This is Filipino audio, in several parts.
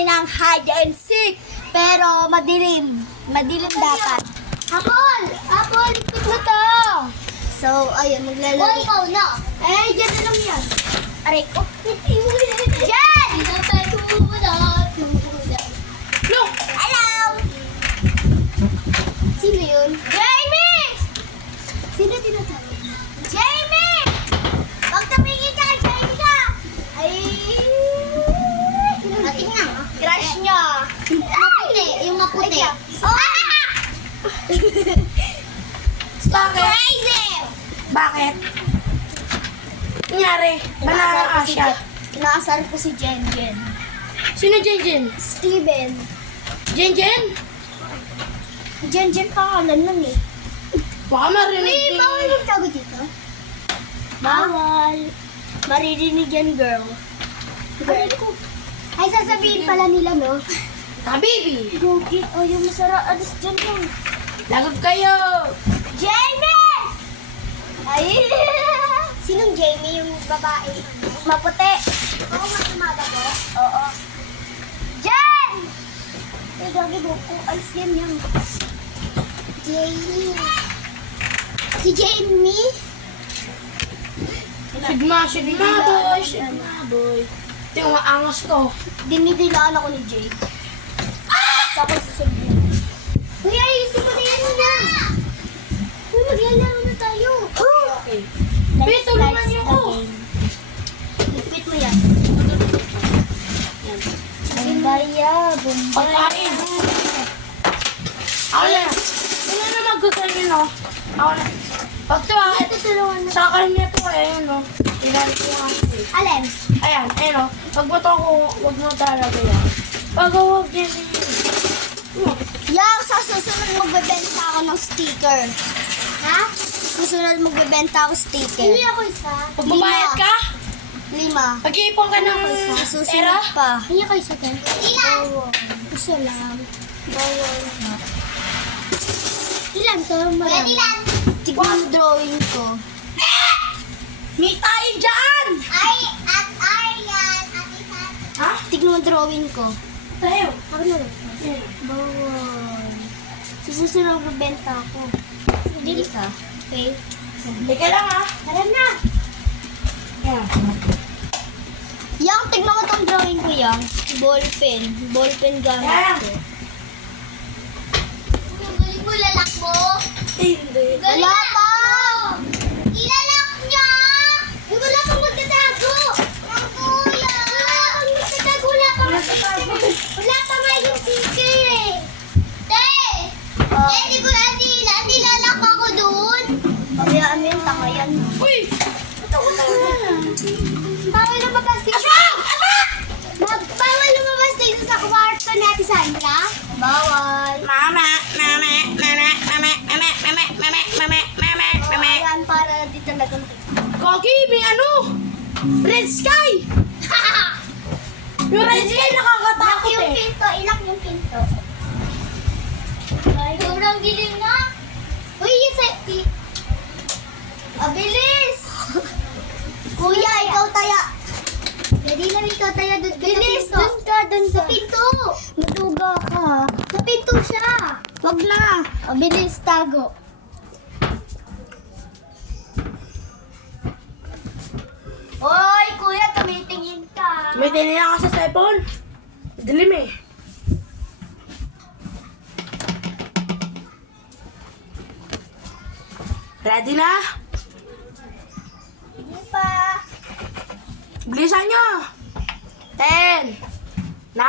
kami ng hide and seek. Pero madilim. Madilim dapat. Apple! Apple! Ikot mo to! So, ayun, maglalaro. Hoy, ikaw na! Eh, dyan na lang yan. Aray ko. Dyan! Look! Hello! Sino yun? Jamie! Sino tinatawag? Jamie! Huwag tumingin ka kay Jamie ka! Ay! Ating na. Crush niya. Maputi. Yung maputi. Oh! Bakit? Bakit? Nangyari? Banana Asha. Inaasar ko si Jen Jen. Sino Jen? Steven. Jen? Jen Jen pangalan nun eh. Baka marinig Uy, din. bawal yung tago dito. Bawal. Maririnig yan, girl. Girl. Ay, sasabihin pala nila, no? Baby! Gogi. O, yung masarap. Alis dyan lang. Lagab kayo! Jamie! Ay! Sinong Jamie? Yung babae. Maputi. Oo, matumaba ko. Oo. Jen! Ay, gagi buko. Alis yan yan. Jamie. Si Jamie? Sigma boy. Ito yung maangas ko. Dinidilaan ako ni Jay. Sa ako sasabihin. Uy, ayusin ko na yan na. Uy, maglalaro na tayo. Okay. Wait, tulungan niyo ko. Lipit mo yan. Bumbaya, bumbaya. Pagkain. Ako na. Sino na magkakain, no? Ako na. Pag ito, Tutulungan na. sa akin niya ito, ayun, no? Tingnan ko yung akin. Alin? Ayan, ayun, no? Pag mo ito ako, huwag mo talaga yan. Pag huwag yan, Yang, sa susunod magbebenta ako ng sticker. Ha? Susunod magbebenta ako sticker. Hindi ako isa. Pagbabayad ka, 5. pag-iipon ka ng Susunod pera, pa. Hindi ako isa din. Ilan? Isa lang. Bawal na. Ilan to? Marami. Ilan? Tignan mo drawing ko. may tayo dyan! Ay, at Aryan, at Isan. Ha? Tignan mo drawing ko. Tayo. Ako na lang. Bawal. Susunod magbenta ako. Hindi ka. Okay? Halika lang, ha? Tara na. Ayan. Yang, tignan mo tong drawing ko, Yang. Ballpen. Ballpen gamit Yang. ko. Galing mo, lalak mo. Hindi. Wala pa. Ilalak niya. Eh, wala pang magtatago. Ang kuya. Wala pang magtatago. Wala pa nga yung sticker eh. Te! Eh, di ko na nilalak ako doon. Pagayaan mo yung tanga yan. Uy! Bawal lumabas dito. Bawal lumabas dito sa kwarto ni Ate Sandra? Bawal. Ayan, para di talagang Kogi, may ano? Red Sky! Yung Red Sky nakakatakot yung eh. pinto. Ilak yung pinto. Ay, sobrang dilim na. Uy, yung safety. Abilis! Kuya, ikaw taya. Dali lang ikaw taya doon ka Bilis, Ano? doon ka. Sa pinto. Maduga ka. Sa pinto siya. Wag na. Abilis, tago. Oy, kuya, tumitingin ka. May tinila ka sa cellphone? Dilim eh. Ready na? Hindi pa. Bilisan nyo! 10, 9,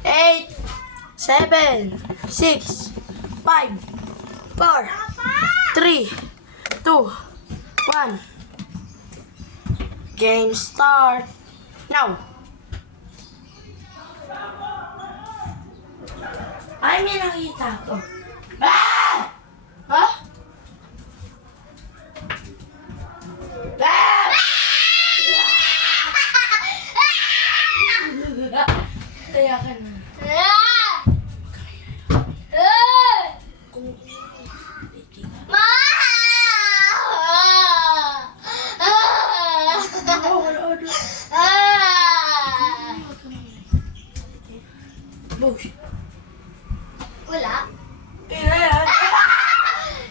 8, 7, 6, 5, 4, 3, 2, 1. Game start now. Ay, may nakita ko. Ah! Ha? Ah! Kaya ka na. Bush. Wala. Kaya.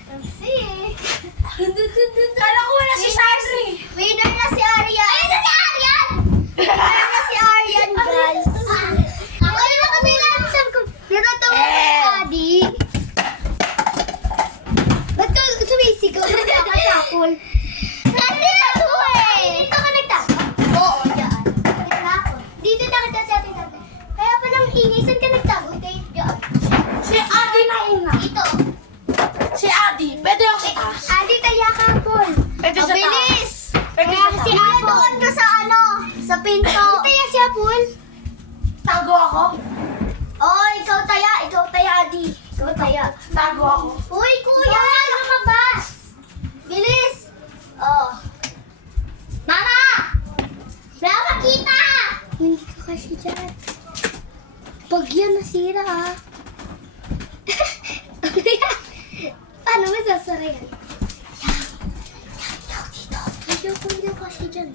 Kasi. Kala ko wala si Sasri. Winner na si Arian. Ay, na si Arian! Winner na si Arian, guys. Ako yun na kasi lang sa natatawa ko si Daddy. Ba't ka sumisigaw? Wala ka sa pool. Kasi ako eh. Dito ka nagtapa? Oo, dyan. Yan ako. Dito na kita sa atin natin. Kaya palang ingay, saan ka nagtago? Dyan. Si Adi na una. Dito. Si Adi. Pwede ako sa taas. Adi, kaya ka, Paul. Pwede sa taas. Mabilis! Pwede Kaya sa si taas. Apple. Doon ka sa ano? Sa pinto. Kaya si Apple. Tago ako. Oh, ikaw taya. Ikaw taya, Adi. Ikaw taya. Tago ako. Uy, kuya! Lumabas! Bilis! Oh. Mama! Wala makita! Hindi ka kasi dyan. Pag yan nasira, ah. Ano yan? Paano masasara yan? Hindi ako kasi dyan.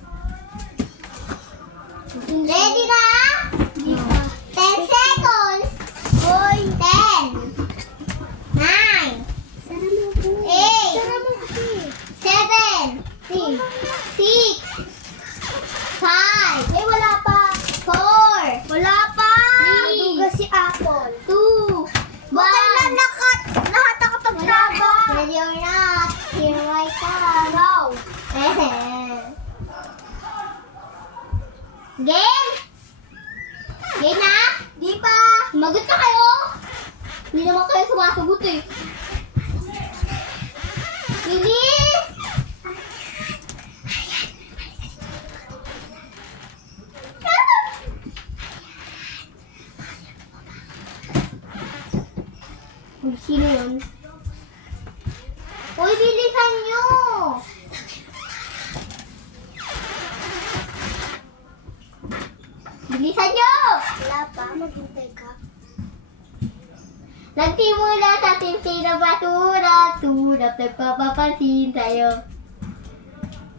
Ready na? Hindi pa. 10 seconds. Hoy, 10. 9. Sara mo po. 8. Sara mo po. 7. 6. 5. Eh, wala pa. 4. Wala pa. 3. Kasi apple. 2. 1. Lahat nakapag-drama. Ready or not? Here I come. Go. Game? Game na? Di pa. Sumagot na kayo. Hindi naman kayo sumasagot eh. Bilis! Sino yun? Uy, bilisan nyo! Bilisan nyo! Wala pa, maghintay ka. Nagtimula sa timsi na batura, tulap nagpapapansin tayo.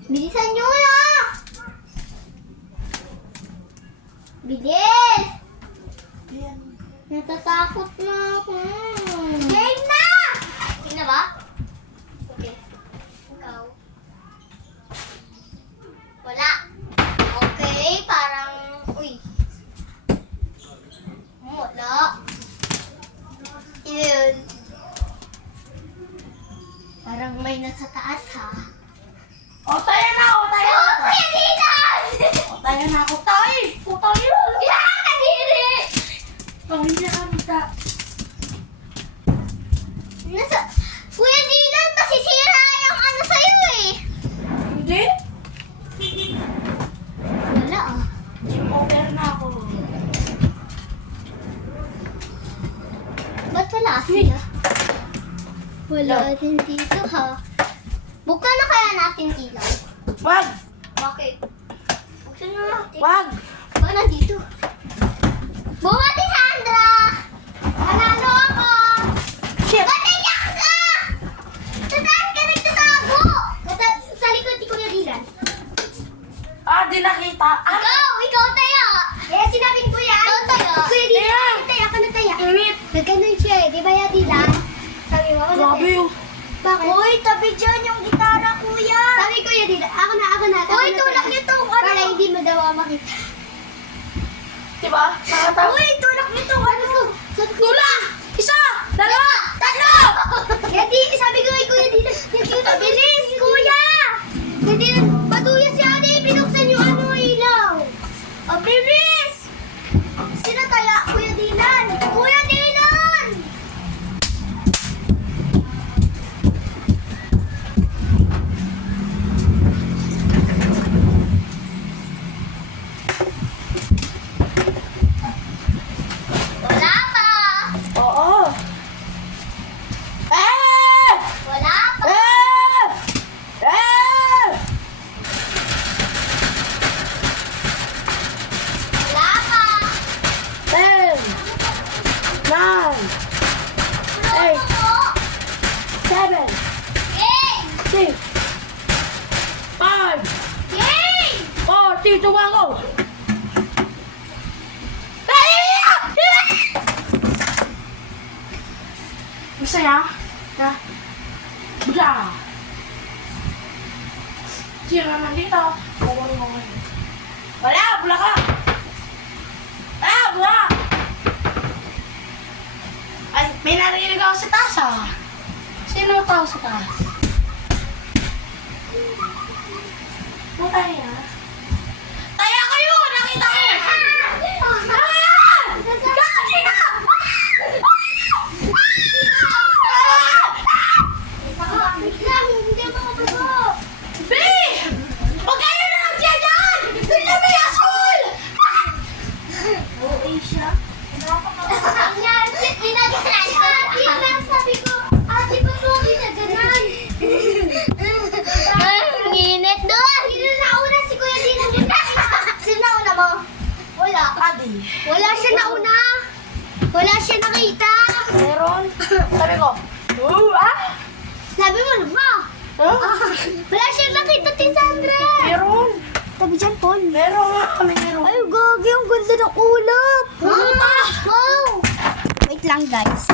Bilisan nyo na! Bilis! Natatakot na ako. Game na! Game na ba? Okay. Ikaw. Wala. Okay, parang... Uy. Wala. Yun. Parang may nasa taas, ha? O, tayo na ako. Tayo na Oh, ako. Kuya Dinan! O, tayo na ako. Tayo. O, tayo. Yeah, kadiri! O, hindi na kami ta. Nasa... Kuya Dinan, masisira yung ano sa'yo eh. Hindi? Wala ah. Over na ako. Ba't wala sila? Wala din dito ha. Buksan na kaya natin ilaw? Wag. Bakit? Buksan na natin. Wag. Ba, nandito. Bumati Sandra! Panalo ako! Shit. Ba't naiyak ka? Saan ka nagtatago? Sa likod ni Kuya Dilan. Ah, di nakita. Ah, Ikaw taya! Eh, sinabi ni Kuya, ikaw taya. Kuya Dilan, taya ka na taya. init. Nagganon siya eh, di ba ya Dilan? Sabi mo, Grabe yun. Bakit? Uy, tabi dyan yung gitara, Kuya. Sabi Kuya Dilan, ako na. Uy, tulak niyo to. Para hindi mo daw ako makita. Diba? Nakatawa. Uy, tulak niyo to. Ano to? Tulak! Isa! Dalawa! Tatlo! Hindi, sabi ko kay Kuya Dilan, nagkita, bilis, Kuya! Kuya Dilan, patuya si ate, binuksan yung ano, ilaw. O, bilis! Sino kaya, Kuya Dilan? Kuya Dilan! Wala pa! Oo. Eh! Wala pa! Eh! Eh! Siya! Sino naman dito? Kukunin mo ngayon. Wala! Bula ka! Ah! Bula! Ay, may narinig ako sa taas ah. Sino ang tao sa taas? Puta niya. Taya kayo! Nakita ko! Kaki ka! Hindi ako mapasok. Bi! Huwag kayo na lang siya dyan! Doon na may asul! Oo, siya. Sabi ko, ate ba ito? Ginaganan. Ang init doon. Sino nauna? Si Kuya Dino. Sino nauna mo? Wala. Adi. Wala siya nauna. Wala siya nakita. Meron. Sabi ko, ah! Sabi mo naman. Huh? Wala siya nakita, Tisandra. Meron. Tabi dyan, Paul. Meron nga kami meron. Ay, gagi. Ang ganda ng ulap. Wow. Wait lang, guys.